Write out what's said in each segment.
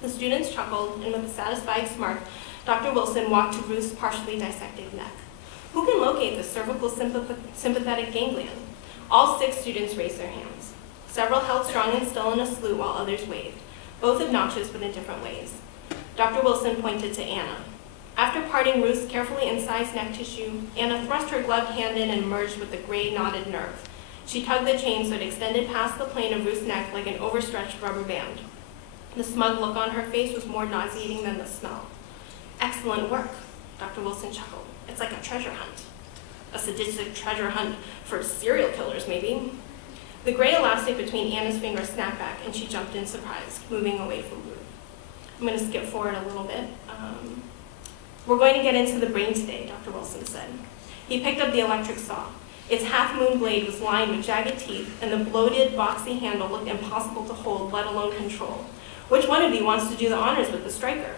The students chuckled, and with a satisfied smirk, Dr. Wilson walked to Ruth's partially dissected neck. Who can locate the cervical sympathetic ganglion? All 6 students raised their hands. Several held strong and still in a salute while others waved, both obnoxious but in different ways. Dr. Wilson pointed to Anna. After parting Ruth's carefully incised neck tissue, Anna thrust her gloved hand in and merged with the gray knotted nerve. She tugged the chain so it extended past the plane of Ruth's neck like an overstretched rubber band. The smug look on her face was more nauseating than the smell. Excellent work, Dr. Wilson chuckled. It's like a treasure hunt. A sadistic treasure hunt for serial killers, maybe. The gray elastic between Anna's fingers snapped back, and she jumped in surprise, moving away from Ruth. I'm going to skip forward a little bit. We're going to get into the brain today, Dr. Wilson said. He picked up the electric saw. Its half-moon blade was lined with jagged teeth, and the bloated, boxy handle looked impossible to hold, let alone control. Which one of you wants to do the honors with the striker?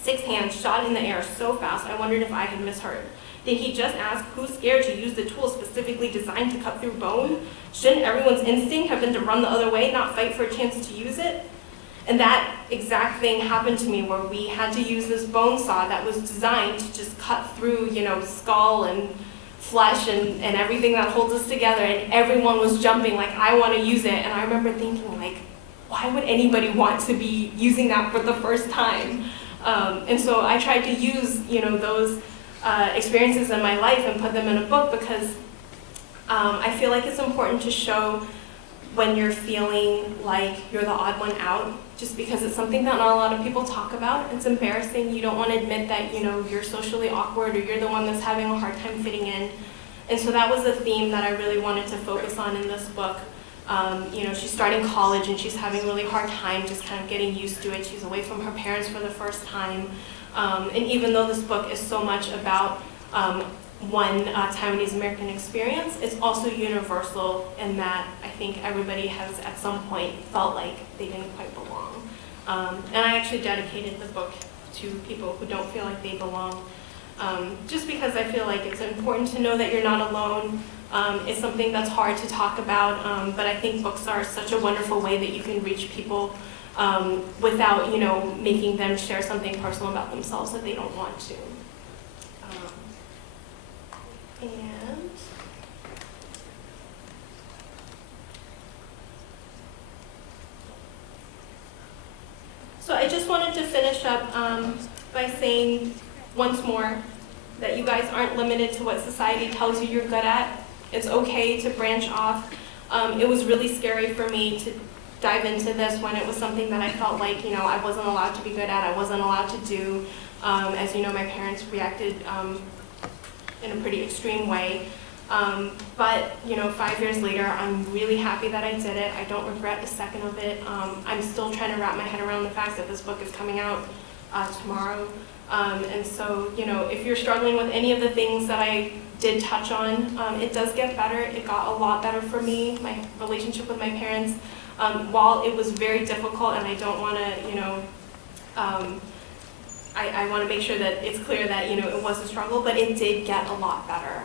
6 hands shot in the air so fast, I wondered if I had misheard. Did he just ask who's scared to use the tool specifically designed to cut through bone? Shouldn't everyone's instinct have been to run the other way, not fight for a chance to use it? And that exact thing happened to me, where we had to use this bone saw that was designed to just cut through, skull and flesh and everything that holds us together, and everyone was jumping like, I want to use it. And I remember thinking, like, why would anybody want to be using that for the first time? And so I tried to use, those experiences in my life and put them in a book, because I feel like it's important to show when you're feeling like you're the odd one out, just because it's something that not a lot of people talk about. It's embarrassing. You don't want to admit that, you're socially awkward, or you're the one that's having a hard time fitting in. And so that was a theme that I really wanted to focus on in this book. She's starting college and she's having a really hard time just kind of getting used to it. She's away from her parents for the first time. And even though this book is so much about one Taiwanese American experience, it's also universal in that I think everybody has at some point felt like they didn't quite belong. And I actually dedicated the book to people who don't feel like they belong, just because I feel like it's important to know that you're not alone. It's something that's hard to talk about, but I think books are such a wonderful way that you can reach people without, making them share something personal about themselves that they don't want to. And so I just wanted to finish up by saying once more that you guys aren't limited to what society tells you you're good at. It's okay to branch off. It was really scary for me to dive into this when it was something that I felt like, I wasn't allowed to be good at, I wasn't allowed to do. As you know, my parents reacted in a pretty extreme way. But 5 years later, I'm really happy that I did it. I don't regret a second of it. I'm still trying to wrap my head around the fact that this book is coming out tomorrow. And so, if you're struggling with any of the things that I did touch on, it does get better. It got a lot better for me, my relationship with my parents. While it was very difficult, and I don't want to, I want to make sure that it's clear that, it was a struggle, but it did get a lot better.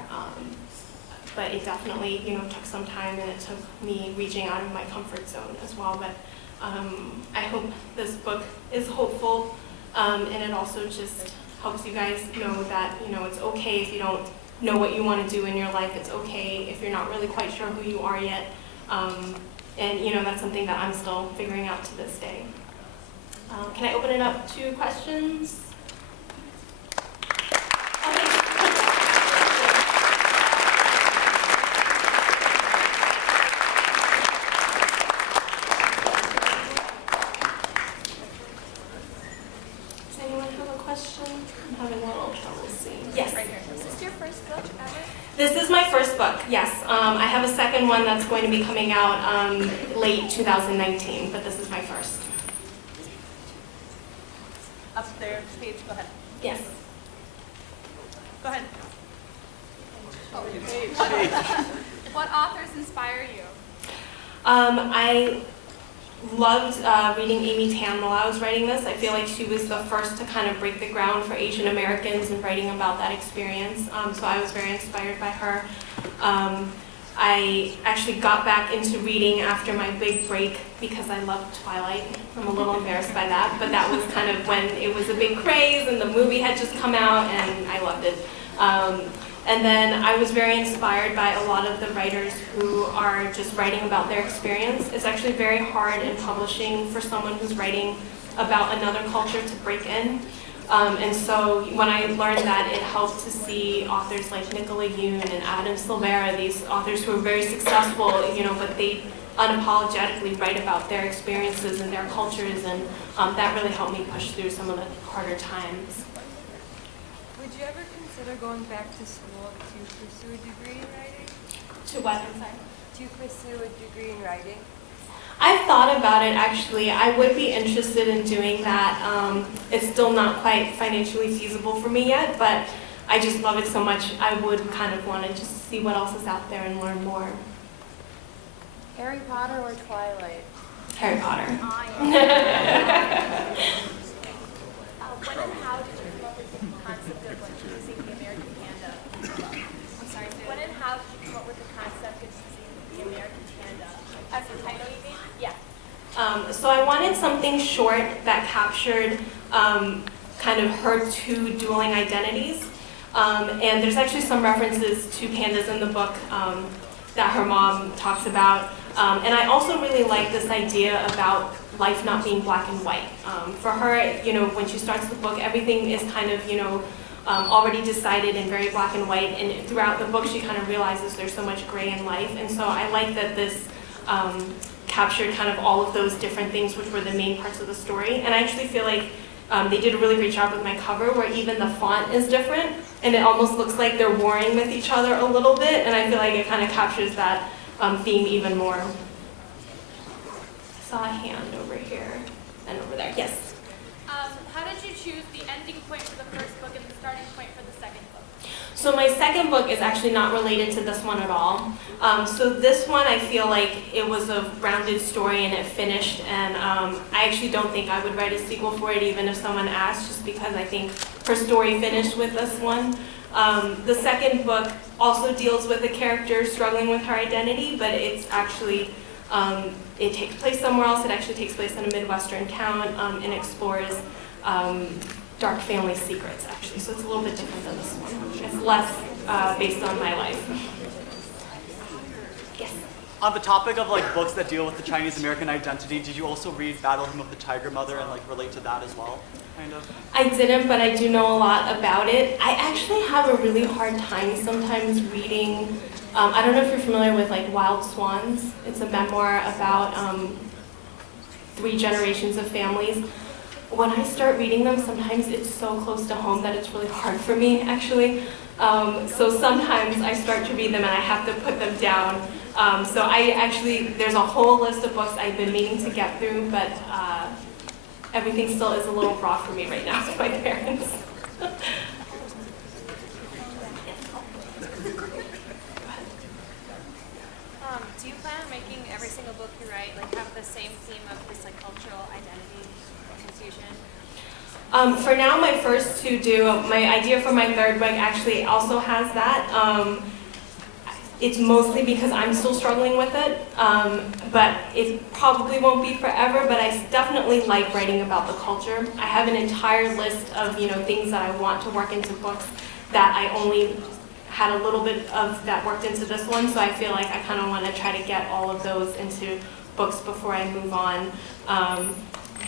But it definitely, took some time, and it took me reaching out of my comfort zone as well. But I hope this book is hopeful, and it also just helps you guys know that, it's okay if you don't know what you want to do in your life. It's okay if you're not really quite sure who you are yet. And, that's something that I'm still figuring out to this day. Can I open it up to questions? Does anyone have a question? I'm having a little trouble seeing. Yes? Right here. Is this your first book ever? This is my first book, yes. I have a second one that's going to be coming out late 2019, but this is my first. Up there, page, go ahead. Yes. Go ahead. What authors inspire you? I loved reading Amy Tan while I was writing this. I feel like she was the first to kind of break the ground for Asian Americans and writing about that experience. So I was very inspired by her. I actually got back into reading after my big break because I loved Twilight. I'm a little embarrassed by that, but that was kind of when it was a big craze and the movie had just come out and I loved it. And then I was very inspired by a lot of the writers who are just writing about their experience. It's actually very hard in publishing for someone who's writing about another culture to break in. And so when I learned that, it helped to see authors like Nicola Yoon and Adam Silvera, these authors who are very successful, but they unapologetically write about their experiences and their cultures, and that really helped me push through some of the harder times. Would you ever consider going back to school to pursue a degree in writing? To what? I'm sorry. To pursue a degree in writing? I've thought about it, actually. I would be interested in doing that. It's still not quite financially feasible for me yet, but I just love it so much. I would kind of want to just see what else is out there and learn more. Harry Potter or Twilight? Harry Potter. When and how did you come up with the concept of choosing the American panda? I'm sorry. When and how did you come up with the concept of choosing the American panda as the title? You mean? Yeah. So I wanted something short that captured kind of her two dueling identities. And there's actually some references to pandas in the book that her mom talks about. And I also really like this idea about life not being black and white. For her, when she starts the book, everything is kind of, already decided in very black and white. And throughout the book, she kind of realizes there's so much gray in life. And so I like that this captured kind of all of those different things, which were the main parts of the story. And I actually feel like they did a really great job with my cover, where even the font is different, and it almost looks like they're warring with each other a little bit, and I feel like it kind of captures that theme even more. I saw a hand over here and over there. Yes? How did you choose the ending point for the first book and the starting point for the second book? So my second book is actually not related to this one at all. So this one, I feel like it was a rounded story and it finished, and I actually don't think I would write a sequel for it even if someone asked, just because I think her story finished with this one. The second book also deals with a character struggling with her identity, but it's actually, it takes place somewhere else. It actually takes place in a Midwestern town and explores dark family secrets, actually. So it's a little bit different than this one. It's less based on my life. Yes? On the topic of books that deal with the Chinese American identity, did you also read Battle Hymn of the Tiger Mother and relate to that as well, kind of? I didn't, but I do know a lot about it. I actually have a really hard time sometimes reading, I don't know if you're familiar with Wild Swans. It's a memoir about 3 generations of families. When I start reading them, sometimes it's so close to home that it's really hard for me, actually. So sometimes I start to read them and I have to put them down. So there's a whole list of books I've been meaning to get through, but everything still is a little raw for me right now with my parents. Do you plan on making every single book you write have the same theme of this cultural identity confusion? For now, my first 2 do. My idea for my 3rd book actually also has that. It's mostly because I'm still struggling with it, but it probably won't be forever, but I definitely like writing about the culture. I have an entire list of things that I want to work into books that I only had a little bit of that worked into this one, so I feel like I kind of want to try to get all of those into books before I move on.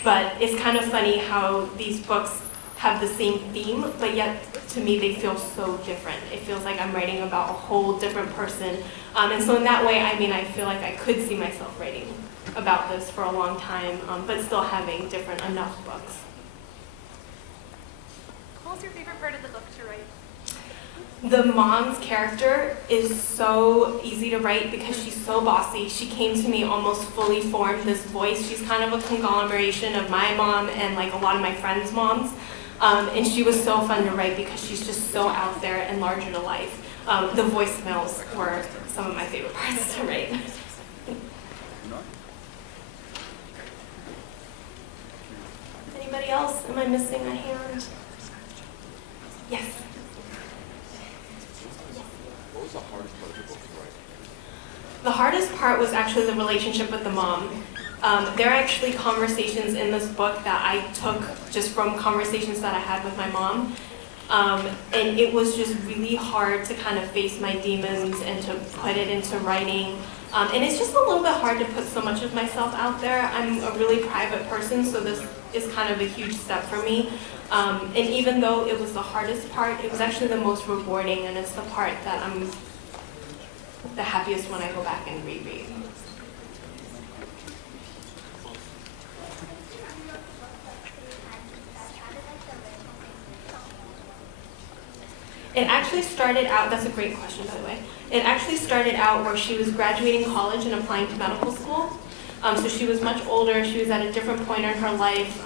But it's kind of funny how these books have the same theme, but yet to me they feel so different. It feels like I'm writing about a whole different person. And so in that way, I feel like I could see myself writing about this for a long time, but still having different enough books. What was your favorite part of the book to write? The mom's character is so easy to write because she's so bossy. She came to me almost fully formed, this voice. She's kind of a conglomeration of my mom and a lot of my friends' moms. And she was so fun to write because she's just so out there and larger to life. The voicemails were some of my favorite parts to write. Anybody else? Am I missing a hand? Yes. What was the hardest part of the book to write? The hardest part was actually the relationship with the mom. There are actually conversations in this book that I took just from conversations that I had with my mom. And it was just really hard to kind of face my demons and to put it into writing. And it's just a little bit hard to put so much of myself out there. I'm a really private person, so this is kind of a huge step for me. And even though it was the hardest part, it was actually the most rewarding, and it's the part that I'm the happiest when I go back and reread. It actually started out, that's a great question, by the way. It actually started out where she was graduating college and applying to medical school. So she was much older, she was at a different point in her life.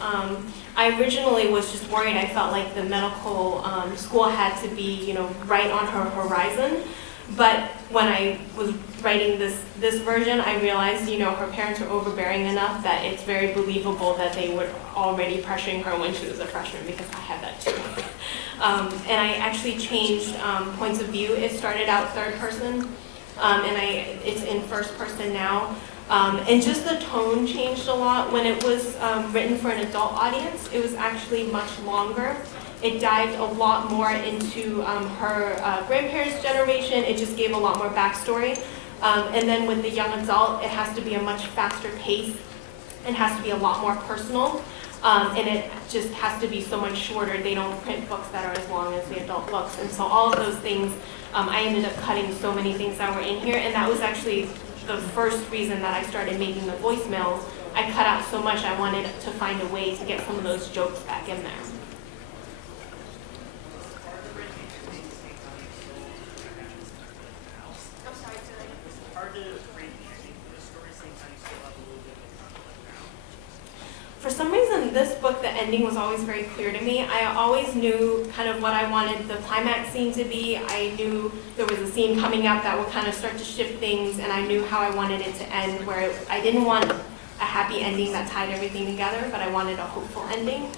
I originally was just worried. I felt like the medical school had to be, right on her horizon. But when I was writing this version, I realized, her parents were overbearing enough that it's very believable that they were already pressuring her when she was a freshman, because I had that too. And I actually changed points of view. It started out third person, and it's in first person now. And just the tone changed a lot. When it was written for an adult audience, it was actually much longer. It dived a lot more into her grandparents' generation. It just gave a lot more backstory. And then with the young adult, it has to be a much faster pace. It has to be a lot more personal. And it just has to be so much shorter. They don't print books that are as long as the adult books. And so all of those things, I ended up cutting so many things that were in here. And that was actually the first reason that I started making the voicemails. I cut out so much, I wanted to find a way to get some of those jokes back in there. For some reason, this book, the ending was always very clear to me. I always knew kind of what I wanted the climax scene to be. I knew there was a scene coming up that would kind of start to shift things, and I knew how I wanted it to end, where I didn't want a happy ending that tied everything together, but I wanted a hopeful ending.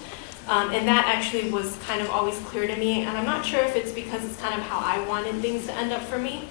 And that actually was kind of always clear to me, and I'm not sure if it's because it's kind of how I wanted things to end up for me.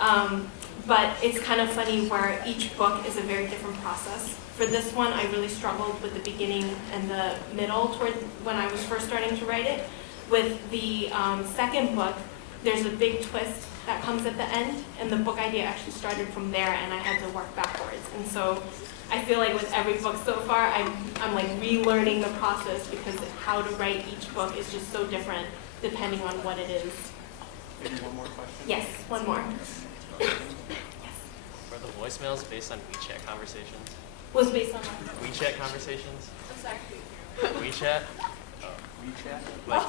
But it's kind of funny where each book is a very different process. For this one, I really struggled with the beginning and the middle toward when I was first starting to write it. With the second book, there's a big twist that comes at the end, and the book idea actually started from there, and I had to work backwards. And so I feel like with every book so far, I'm like relearning the process, because how to write each book is just so different depending on what it is. Maybe one more question? Yes, one more. Yes. Are the voicemails based on WeChat conversations? Was based on what? WeChat conversations? I'm sorry. WeChat? WeChat? Like,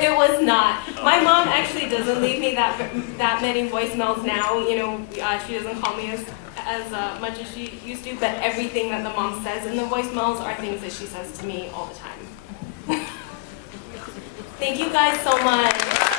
It was not. My mom actually doesn't leave me that many voicemails now. She doesn't call me as much as she used to, but everything that the mom says in the voicemails are things that she says to me all the time. Thank you guys so much.